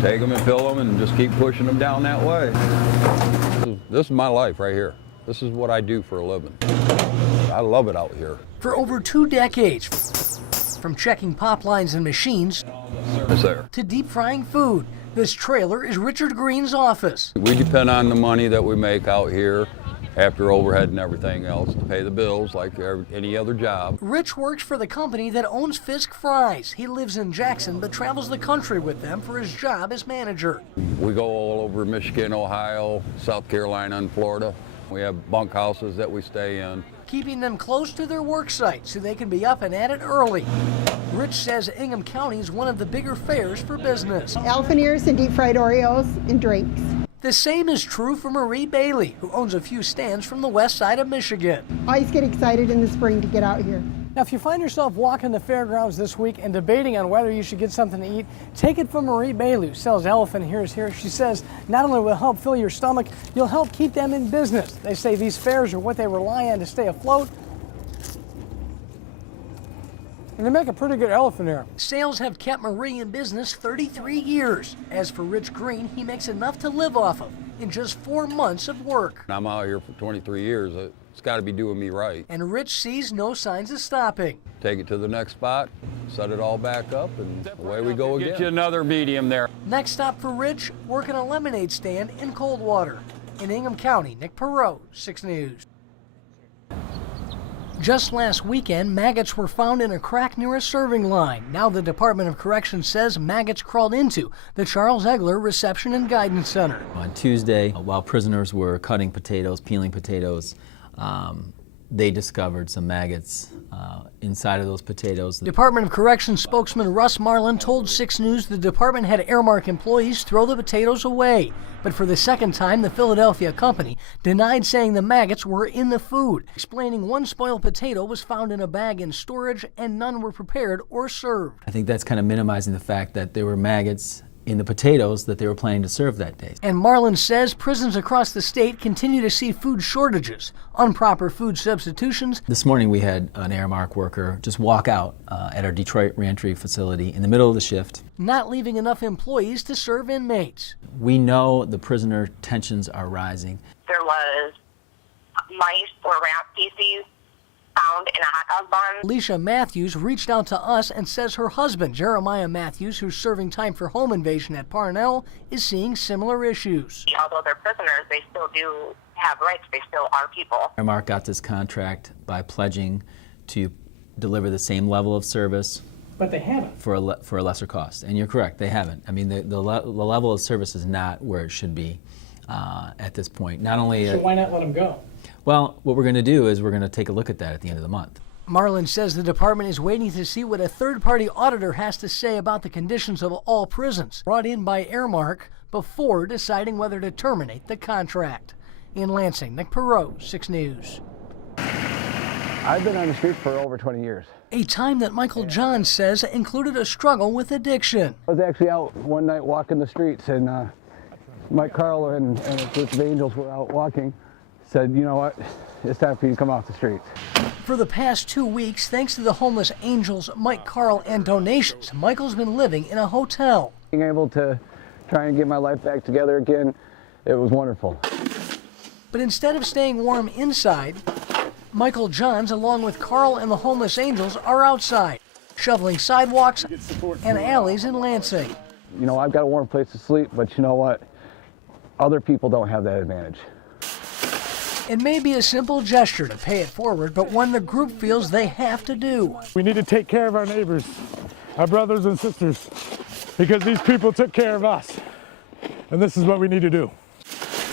take them and fill them and just keep pushing them down that way. This is my life right here. This is what I do for a living. I love it out here. For over 2 decades, from checking pop lines and machines to deep frying food, this trailer is Richard Green's office. We depend on the money that we make out here after overhead and everything else to pay the bills like any other job. Rich works for the company that owns Fisk Fries. He lives in Jackson but travels the country with them for his job as manager. We go all over Michigan, Ohio, South Carolina, and Florida. We have bunk houses that we stay in, keeping them close to their work site so they can be up and at it early. Rich says Ingham County is one of the bigger fairs for business. Elephant ears and deep fried Oreos and drinks. The same is true for Marie Bailey, who owns a few stands from the west side of Michigan. I always get excited in the spring to get out here. Now, if you find yourself walking the fairgrounds this week and debating on whether you should get something to eat, take it from Marie Bailey, who sells elephant ears here. She says not only will it help fill your stomach, you'll help keep them in business. They say these fairs are what they rely on to stay afloat. And they make a pretty good elephant ear. Sales have kept Marie in business 33 years. As for Rich Green, he makes enough to live off of in just 4 months of work. I'm out here for 23 years. It's got to be doing me right. And Rich sees no signs of stopping. Take it to the next spot, set it all back up, and away we go again. Get you another medium there. Next stop for Rich, working a lemonade stand in Coldwater. In Ingham County, Nick Perot, 6 News. Just last weekend, maggots were found in a crack near a serving line. Now the Department of Corrections says maggots crawled into the Charles Egler Reception and Guidance Center. On Tuesday, while prisoners were cutting potatoes, peeling potatoes, they discovered some maggots inside of those potatoes. Department of Corrections spokesman Russ Marlin told 6 News the department had Airmark employees throw the potatoes away. But for the second time, the Philadelphia company denied saying the maggots were in the food, explaining one spoiled potato was found in a bag in storage and none were prepared or served. I think that's kind of minimizing the fact that there were maggots in the potatoes that they were planning to serve that day. And Marlin says prisons across the state continue to see food shortages, improper food substitutions. This morning we had an Airmark worker just walk out at our Detroit reentry facility in the middle of the shift. Not leaving enough employees to serve inmates. We know the prisoner tensions are rising. There was mice or rat feces found in a hot dog bun. Alicia Matthews reached out to us and says her husband, Jeremiah Matthews, who's serving time for home invasion at Parnell, is seeing similar issues. Although they're prisoners, they still do have rights. They still are people. Airmark got this contract by pledging to deliver the same level of service. But they haven't. For a lesser cost. And you're correct, they haven't. I mean, the level of service is not where it should be at this point. Not only. So why not let them go? Well, what we're going to do is we're going to take a look at that at the end of the month. Marlin says the department is waiting to see what a third-party auditor has to say about the conditions of all prisons brought in by Airmark before deciding whether to terminate the contract. In Lansing, Nick Perot, 6 News. I've been on the streets for over 20 years. A time that Michael John says included a struggle with addiction. I was actually out one night walking the streets, and Mike Carl and a group of angels were out walking. Said, you know what, it's time for you to come off the streets. For the past 2 weeks, thanks to the Homeless Angels, Mike Carl, and donations, Michael's been living in a hotel. Being able to try and get my life back together again, it was wonderful. But instead of staying warm inside, Michael Johns, along with Carl and the Homeless Angels, are outside, shoveling sidewalks and alleys in Lansing. You know, I've got a warm place to sleep, but you know what? Other people don't have that advantage. It may be a simple gesture to pay it forward, but one the group feels they have to do. We need to take care of our neighbors, our brothers and sisters, because these people took care of us, and this is what we need to do.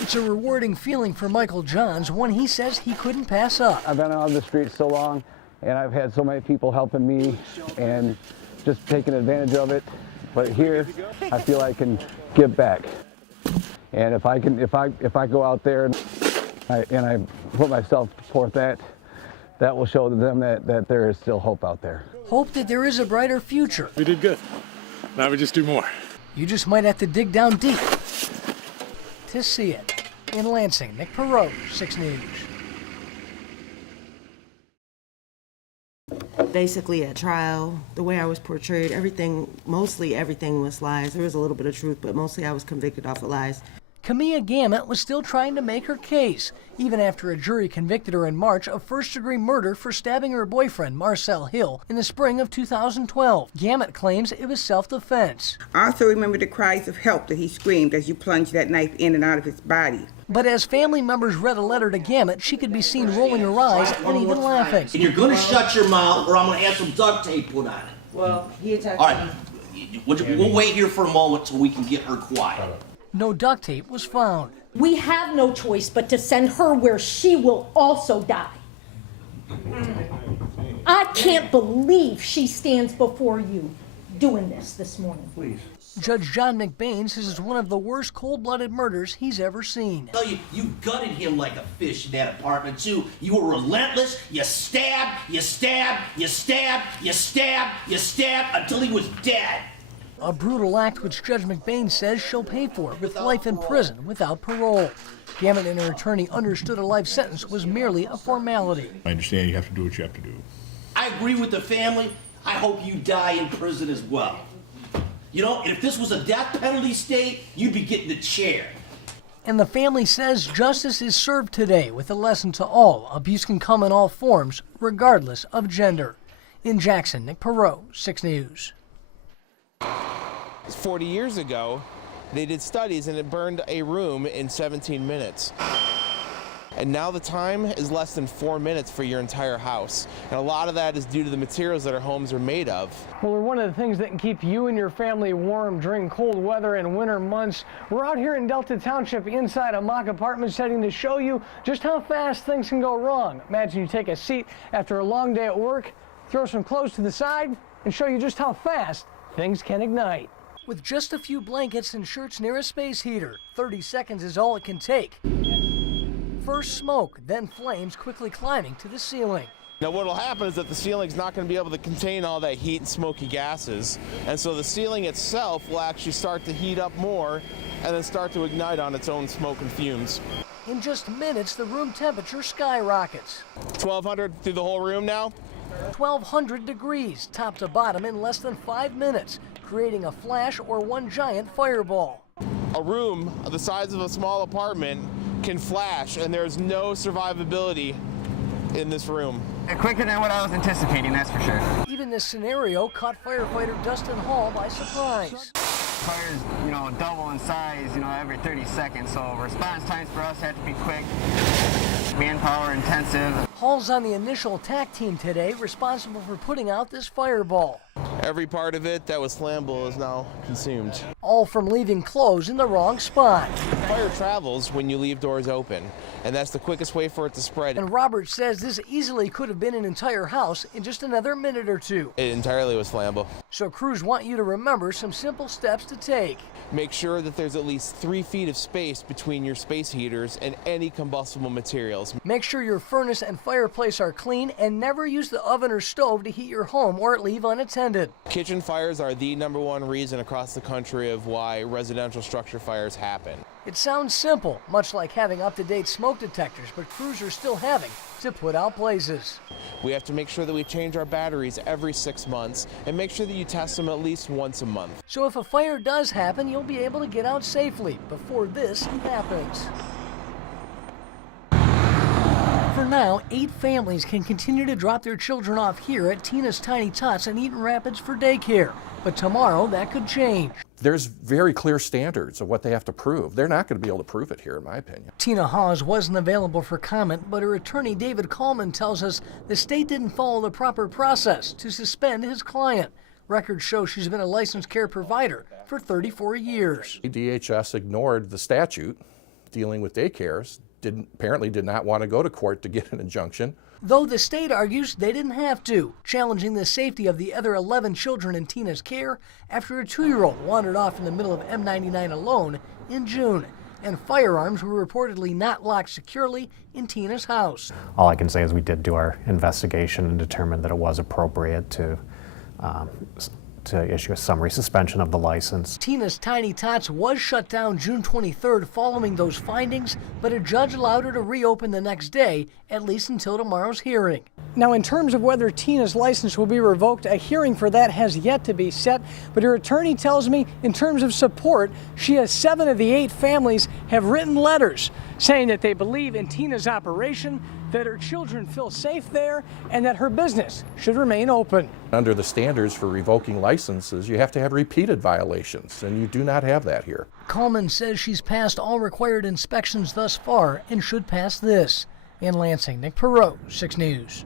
It's a rewarding feeling for Michael Johns, one he says he couldn't pass up. I've been on the streets so long, and I've had so many people helping me and just taking advantage of it. But here, I feel I can give back. And if I go out there and I put myself forth, that will show them that there is still hope out there. Hope that there is a brighter future. We did good. Now we just do more. You just might have to dig down deep to see it. In Lansing, Nick Perot, 6 News. basically at trial, the way I was portrayed, mostly everything was lies. There was a little bit of truth, but mostly I was convicted off of lies. Camilla Gamet was still trying to make her case, even after a jury convicted her in March of first-degree murder for stabbing her boyfriend, Marcel Hill, in the spring of 2012. Gamet claims it was self-defense. I also remember the cries of help that he screamed as you plunged that knife in and out of his body. But as family members read a letter to Gamet, she could be seen rolling her eyes and even laughing. And you're going to shut your mouth or I'm going to have some duct tape put on it. Well, he attacked All right, we'll wait here for a moment so we can get her quiet. No duct tape was found. We have no choice but to send her where she will also die. I can't believe she stands before you doing this morning. Please. Judge John McBain says it's one of the worst cold-blooded murders he's ever seen. I tell you, you gutted him like a fish in that apartment too. You were relentless. You stabbed, you stabbed, you stabbed, you stabbed, you stabbed until he was dead. A brutal act which Judge McBain says she'll pay for with life in prison without parole. Gamet and her attorney understood a life sentence was merely a formality. I understand you have to do what you have to do. I agree with the family. I hope you die in prison as well. You know, if this was a death penalty state, you'd be getting the chair. And the family says justice is served today with a lesson to all. Abuse can come in all forms, regardless of gender. In Jackson, Nick Perot, 6 News. 40 years ago, they did studies and it burned a room in 17 minutes. And now the time is less than 4 minutes for your entire house. And a lot of that is due to the materials that our homes are made of. Well, one of the things that can keep you and your family warm during cold weather and winter months, we're out here in Delta Township inside a mock apartment setting to show you just how fast things can go wrong. Imagine you take a seat after a long day at work, throw some clothes to the side, and show you just how fast things can ignite. With just a few blankets and shirts near a space heater, 30 seconds is all it can take. First smoke, then flames quickly climbing to the ceiling. Now what will happen is that the ceiling's not going to be able to contain all that heat and smoky gases, and so the ceiling itself will actually start to heat up more and then start to ignite on its own smoke and fumes. In just minutes, the room temperature skyrockets. 1,200 through the whole room now? 1,200 degrees, top to bottom in less than 5 minutes, creating a flash or one giant fireball. A room the size of a small apartment can flash, and there's no survivability in this room. Quicker than what I was anticipating, that's for sure. Even this scenario caught firefighter Dustin Hall by surprise. Fires, double in size, every 30 seconds, so response times for us have to be quick, manpower intensive. Hall's on the initial attack team today, responsible for putting out this fireball. Every part of it that was flammable is now consumed. All from leaving clothes in the wrong spot. Fire travels when you leave doors open, and that's the quickest way for it to spread. And Robert says this easily could have been an entire house in just another minute or two. It entirely was flammable. So crews want you to remember some simple steps to take. Make sure that there's at least 3 feet of space between your space heaters and any combustible materials. Make sure your furnace and fireplace are clean, and never use the oven or stove to heat your home or leave unattended. Kitchen fires are the #1 reason across the country of why residential structure fires happen. It sounds simple, much like having up-to-date smoke detectors, but crews are still having to put out blazes. We have to make sure that we change our batteries every 6 months and make sure that you test them at least once a month. So if a fire does happen, you'll be able to get out safely before this happens. For now, 8 families can continue to drop their children off here at Tina's Tiny Tots in Eaton Rapids for daycare. But tomorrow, that could change. There's very clear standards of what they have to prove. They're not going to be able to prove it here, in my opinion. Tina Hawes wasn't available for comment, but her attorney David Coleman tells us the state didn't follow the proper process to suspend his client. Records show she's been a licensed care provider for 34 years. DHS ignored the statute dealing with daycares, apparently did not want to go to court to get an injunction. Though the state argues they didn't have to, challenging the safety of the other 11 children in Tina's care after a 2-year-old wandered off in the middle of M99 alone in June, and firearms were reportedly not locked securely in Tina's house. All I can say is we did do our investigation and determined that it was appropriate to to issue a summary suspension of the license. Tina's Tiny Tots was shut down June 23rd following those findings, but a judge allowed her to reopen the next day, at least until tomorrow's hearing. Now, in terms of whether Tina's license will be revoked, a hearing for that has yet to be set, but her attorney tells me in terms of support, she has 7 of the 8 families have written letters saying that they believe in Tina's operation, that her children feel safe there, and that her business should remain open. Under the standards for revoking licenses, you have to have repeated violations, and you do not have that here. Coleman says she's passed all required inspections thus far and should pass this. In Lansing, Nick Perot, 6 News.